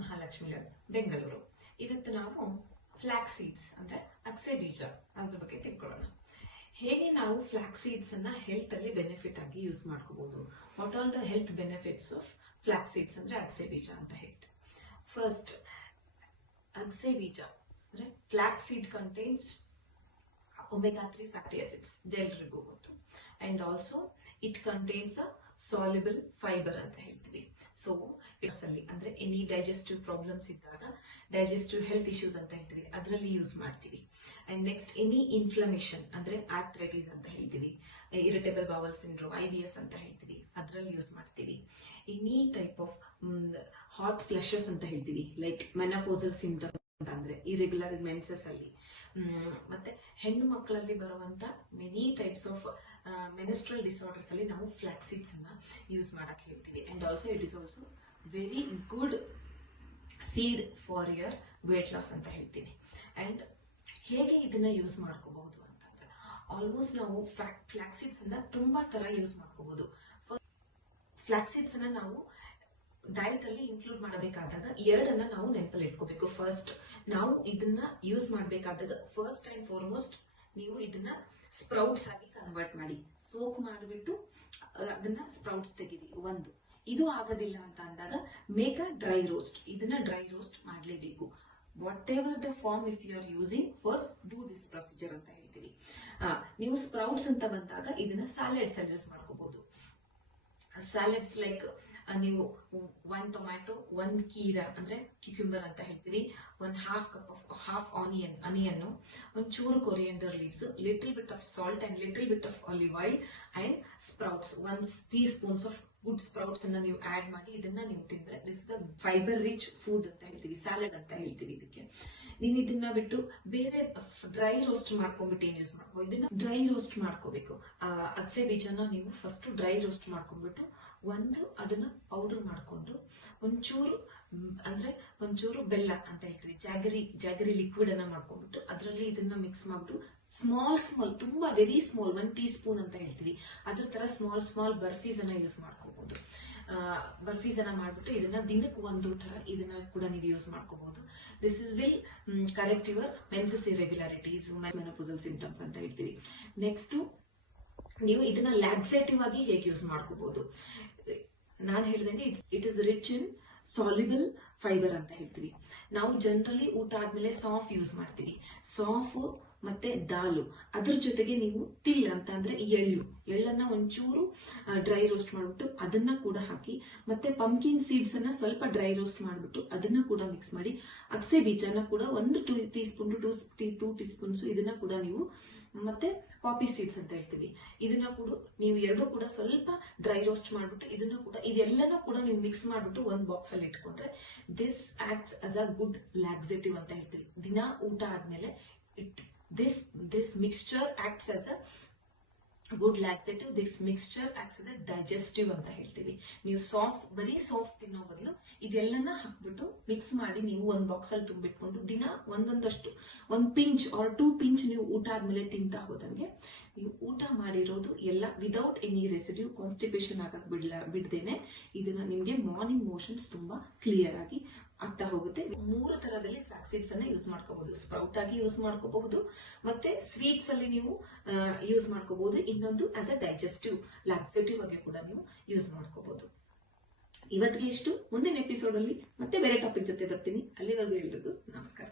ಮಹಾಲಕ್ಷ್ಮಿ ಲಾಲ್ ಬೆಂಗಳೂರು. ಇವತ್ತು ನಾವು flax seeds ಅಂದ್ರೆ ಅಕ್ಸೆ ಬೀಜ ಅದ್ರ ಬಗ್ಗೆ ತಿಳ್ಕೊಳ್ಳೋಣ. ಹೇಗೆ ನಾವು ಫ್ಲಾಕ್ ಸೀಡ್ಸ್ ಅನ್ನ ಹೆಲ್ತ್ ಅಲ್ಲಿ ಬೆನಿಫಿಟ್ ಆಗಿ ಯೂಸ್ ಮಾಡ್ಕೋಬಹುದು what all the health benefits of flax seeds ಅಂದ್ರೆ ಅಕ್ಸೆ ಬೀಜ ಅಂತ ಹೇಳ್ತೀವಿ ಫಸ್ಟ್ ಅಕ್ಸೆ ಬೀಜ ಅಂದ್ರೆ flax seed contains omega three fatty acids ಇದೆಲ್ಲರಿಗೂ ಗೊತ್ತು. And also it contains a soluble fibre ಅಂತ ಹೇಳ್ತೀವಿ. ಸೊ ಅಲ್ಲಿ, ಅಂದ್ರೆ ಎನಿ ಡೈಜೆಸ್ಟಿವ್ ಪ್ರಾಬ್ಲಮ್ಸ್ ಇದ್ದಾಗ ಡೈಜೆಸ್ಟಿವ್ ಹೆಲ್ತ್ ಇಶ್ಯೂಸ್ ಅಂತ ಹೇಳ್ತೀವಿ, ಅದರಲ್ಲಿ ಯೂಸ್ ಮಾಡ್ತೀವಿ. ಅಂಡ್ ನೆಕ್ಸ್ಟ್ ಎನಿ ಇನ್ಫ್ಲಮೇಷನ್ ಅಂದ್ರೆ ಆರ್ಥ್ರೈಟಿಸ್ ಅಂತ ಹೇಳ್ತೀವಿ irritable bowel syndrome I B S ಅಂತ ಹೇಳ್ತೀವಿ, ಅದರಲ್ಲಿ ಯೂಸ್ ಮಾಡ್ತೀವಿ. Any type of hot flushes ಅಂತ ಹೇಳ್ತೀವಿ ಲೈಕ್ ಮೆನಪೋಸಲ್ ಸಿಂಟಮ್ ಅಂತ ಅಂದ್ರೆ ಇರೆಗ್ಯುಲರ್ ಮೆನ್ಸಸ್ ಅಲ್ಲಿ. ಮತ್ತೆ ಹೆಣ್ಣು ಮಕ್ಕಳಲ್ಲಿ ಬರುವಂತ many types of menstrual disorders ಅಲ್ಲಿ ನಾವು ಫ್ಲಾಕ್ಸಿಡ್ಸ್ ಅನ್ನ ಯೂಸ್ ಮಾಡಕ್ ಹೇಳ್ತೀವಿ. And also it is also very good seed for your weight loss ಅಂತ ಹೇಳ್ತೀನಿ. ಅಂಡ್ ಹೇಗೆ ಇದನ್ನ ಯೂಸ್ ಮಾಡ್ಕೋಬಹುದು ಅಂತಂದ್ರೆ ಆಲ್ಮೋಸ್ಟ್ ನಾವು ಫ್ಲಾಕ್ಸಿಡ್ಸ್ ಅನ್ನ ತುಂಬಾ ತರ ಯೂಸ್ ಮಾಡ್ಕೋಬಹುದು. ಫ್ಲಾಕ್ಸಿಡ್ಸ್ ಅನ್ನ ನಾವು ಡಯಟ್ ಅಲ್ಲಿ ಇನ್ಕ್ಲೂಡ್ ಮಾಡಬೇಕಾದಾಗ ಎರಡನ್ನ ನಾವು ನೆನಪಲ್ಲಿ ಇಟ್ಕೋಬೇಕು. ಫಸ್ಟ್ ನಾವು ಇದನ್ನ ಯೂಸ್ ಮಾಡಬೇಕಾದಾಗ ಫಸ್ಟ್ ಅಂಡ್ ಫಾರ್ಮೋಸ್ಟ್ ನೀವು ಇದನ್ನ ಸ್ಪ್ರೌಟ್ಸ್ ಆಗಿ ಕನ್ವರ್ಟ್ ಮಾಡಿ. ಸೋಕ್ ಮಾಡಿಬಿಟ್ಟು, ಅದನ್ನ ಸ್ಪ್ರೌಟ್ಸ್ ತೆಗೀರಿ. ಒಂದು. ಇದು ಆಗೋದಿಲ್ಲ ಅಂತ ಅಂದಾಗ ಮೇಕ್ ಅ ಡ್ರೈ ರೋಸ್ಟ್ ಇದನ್ನ ಡ್ರೈ ರೋಸ್ಟ್ ಮಾಡಲೇಬೇಕು. Whatever the form if you are using first do this procedure ಅಂತ ಹೇಳ್ತೀವಿ. ನೀವು ಸ್ಪ್ರೌಟ್ಸ್ ಅಂತ ಬಂದಾಗ ಇದನ್ನ ಸ್ಯಾಲೆಡ್ಸ್ ಅಲ್ಲಿ ಯೂಸ್ ಮಾಡ್ಕೋಬಹುದು ಸ್ಯಾಲೆಡ್ಸ್ ಲೈಕ್ ನೀವು ಒನ್ ಟೊಮ್ಯಾಟೊ ಒನ್ ಕೀರ ಅಂದ್ರೆ ಕ್ಯೂಕ್ಯುಂಬರ್ ಅಂತ ಹೇಳ್ತೀವಿ. One half cup of half onion onion ಒಂದ್ ಚೂರು coriander leaves little bit of salt and little bit of olive oil and sprouts one teaspoons of good sprouts ಅನ್ನ ನೀವು add ಮಾಡಿ ಇದನ್ನ ನೀವು ತಿಂದ್ರೆ this is a fibre rich food ಅಂತ ಹೇಳ್ತೀವಿ ಸ್ಯಾಲಡ್ ಅಂತ ಹೇಳ್ತೀವಿ ಇದಕ್ಕೆ. ನೀವು ಇದನ್ನ ಬಿಟ್ಟು ಬೇರೆ ಡ್ರೈ ರೋಸ್ಟ್ ಮಾಡ್ಕೊಂಡ್ಬಿಟ್ಟು ಏನ್ ಯೂಸ್ ಮಾಡ್ಕೋ ಇದನ್ನ ಡ್ರೈ ರೋಸ್ಟ್ ಮಾಡ್ಕೋಬೇಕು. ಅಗಸೆ ಬೀಜನ ನೀವು ಫಸ್ಟ್ ಡ್ರೈ ರೋಸ್ಟ್ ಮಾಡ್ಕೊಂಡ್ಬಿಟ್ಟು ಒಂದು ಅದನ್ನ ಪೌಡರ್ ಮಾಡ್ಕೊಂಡು ಒಂಚೂರು, ಅಂದ್ರೆ ಒಂಚೂರು ಬೆಲ್ಲ ಅಂತ ಹೇಳ್ತೀವಿ ಜಾಗರಿ ಜಾಗರಿ ಲಿಕ್ವಿಡ್ ಅನ್ನ ಮಾಡ್ಕೊಂಡ್ಬಿಟ್ಟು ಅದರಲ್ಲಿ ಇದನ್ನ ಮಿಕ್ಸ್ ಮಾಡ್ಬಿಟ್ಟು ಸ್ಮಾಲ್ ಸ್ಮಾಲ್ ತುಂಬಾ very small one teaspoon ಅಂತ ಹೇಳ್ತೀವಿ. ಅದ್ರ ತರ ಸ್ಮಾಲ್ ಸ್ಮಾಲ್ ಬರ್ಫೀಸ್ ಅನ್ನ ಯೂಸ್ ಮಾಡ್ಕೋಬಹುದು ಬರ್ಫೀಸ್ ಅನ್ನ ಮಾಡ್ಬಿಟ್ಟು ಇದನ್ನ ದಿನಕ್ಕೆ ಒಂದು ತರ ಇದನ್ನ ಕೂಡ ನೀವು ಯೂಸ್ ಮಾಡ್ಕೋಬಹುದು this is will correct your menses irregularities menopausal symptoms ಅಂತ ಹೇಳ್ತೀವಿ. ನೆಕ್ಸ್ಟ್ ನೀವು ಇದನ್ನ ಲ್ಯಾಕ್ಸೇಟಿವ್ ಆಗಿ ಹೇಗೆ ಯೂಸ್ ಮಾಡ್ಕೋಬಹುದು ನಾನು ಹೇಳಿದಂಗೆ it's it is rich in soluble fibre ಅಂತ ಹೇಳ್ತೀವಿ. ನಾವು ಜನರಲಿ ಊಟ ಆದ್ಮೇಲೆ ಸಾಫ್ ಯೂಸ್ ಮಾಡ್ತೀವಿ. ಸಾಫ್ ಮತ್ತೆ ದಾಲು. ಅದ್ರ ಜೊತೆಗೆ ನೀವು ತಿಲ್ ಅಂತ ಅಂದ್ರೆ ಎಳ್ಳು. ಎಳ್ಳನ್ನ ಒಂಚೂರು ಡ್ರೈ ರೋಸ್ಟ್ ಮಾಡ್ಬಿಟ್ಟು ಅದನ್ನ ಕೂಡ ಹಾಕಿ, ಮತ್ತೆ ಪಂಕಿನ್ ಸೀಡ್ಸ್ ಅನ್ನ ಸ್ವಲ್ಪ ಡ್ರೈ ರೋಸ್ಟ್ ಮಾಡ್ಬಿಟ್ಟು ಅದನ್ನ ಕೂಡ ಮಿಕ್ಸ್ ಮಾಡಿ ಅಕ್ಸೆ ಬೀಜನ ಕೂಡ ಒಂದು two teaspoon two two teaspoons ಇದನ್ನ ಕೂಡ ನೀವು, ಮತ್ತೆ ಪಾಪಿ ಸೀಡ್ಸ್ ಅಂತ ಹೇಳ್ತೀವಿ. ಇದನ್ನ ಕೂಡ ನೀವು ಎರಡು ಕೂಡ ಸ್ವಲ್ಪ ಡ್ರೈ ರೋಸ್ಟ್ ಮಾಡ್ಬಿಟ್ಟು ಇದನ್ನ ಕೂಡ, ಇದೆಲ್ಲನೂ ಕೂಡ ನೀವು ಮಿಕ್ಸ್ ಮಾಡ್ಬಿಟ್ಟು ಒಂದು ಬಾಕ್ಸ್ ಅಲ್ಲಿ ಇಟ್ಕೊಂಡ್ರೆ this acts as a good laxative ಅಂತ ಹೇಳ್ತೀವಿ. ದಿನ ಊಟ ಆದ್ಮೇಲೆ it this this mixture acts as a good laxative this mixture acts a digestive ಅಂತ ಹೇಳ್ತೀವಿ. ನೀವು ಸಾಫ್ಟ್ ಬರೀ ಸಾಫ್ಟ್ ತಿನ್ನೋ ಬದಲು ಇದೆಲ್ಲನ ಹಾಕ್ಬಿಟ್ಟು ಮಿಕ್ಸ್ ಮಾಡಿ ನೀವು ಒಂದ್ ಬಾಕ್ಸ್ ಅಲ್ಲಿ ತುಂಬಿಟ್ಕೊಂಡು ದಿನ ಒಂದೊಂದಷ್ಟು, ಒಂದ್ ಪಿಂಚ್ ಆರ್ ಟೂ ಪಿಂಚ್ ನೀವು ಊಟ ಆದ್ಮೇಲೆ ತಿಂತಾ ಹೋದಂಗೆ ನೀವು ಊಟ ಮಾಡಿರೋದು ಎಲ್ಲ ವಿದೌಟ್ ಎನಿ ರೆಸಿಡ್ಯೂ ಕಾನ್ಸ್ಟಿಪೇಷನ್ ಆಗಕ್ ಬಿಡ್ಲ, ಬಿಡ್ದೇನೆ ಇದನ್ನ ನಿಮ್ಗೆ ಮಾರ್ನಿಂಗ್ ಮೋಷನ್ಸ್ ತುಂಬಾ ಕ್ಲಿಯರ್ ಆಗಿ ಆಗ್ತಾ ಹೋಗುತ್ತೆ. ಮೂರು ತರದಲ್ಲಿ ಫ್ಲಾಕ್ಸೀಡ್ಸ್ ಅನ್ನ ಯೂಸ್ ಮಾಡ್ಕೋಬಹುದು. ಸ್ಪ್ರೌಟ್ ಆಗಿ ಯೂಸ್ ಮಾಡ್ಕೋಬಹುದು. ಮತ್ತೆ ಸ್ವೀಟ್ಸ್ ಅಲ್ಲಿ ನೀವು ಯೂಸ್ ಮಾಡ್ಕೋಬಹುದು. ಇನ್ನೊಂದು ಆಸ್ ಅ ಡೈಜೆಸ್ಟಿವ್ ಲ್ಯಾಕ್ಸೇಟಿವ್ ಆಗಿ ಕೂಡ ನೀವು ಯೂಸ್ ಮಾಡ್ಕೋಬಹುದು. ಇವತ್ತಿಗೆ ಇಷ್ಟು. ಮುಂದಿನ ಎಪಿಸೋಡ್ ಅಲ್ಲಿ ಮತ್ತೆ ಬೇರೆ ಟಾಪಿಕ್ ಜೊತೆ ಬರ್ತೀನಿ. ಅಲ್ಲಿವರೆಗೂ ಎಲ್ರಿಗೂ ನಮಸ್ಕಾರ.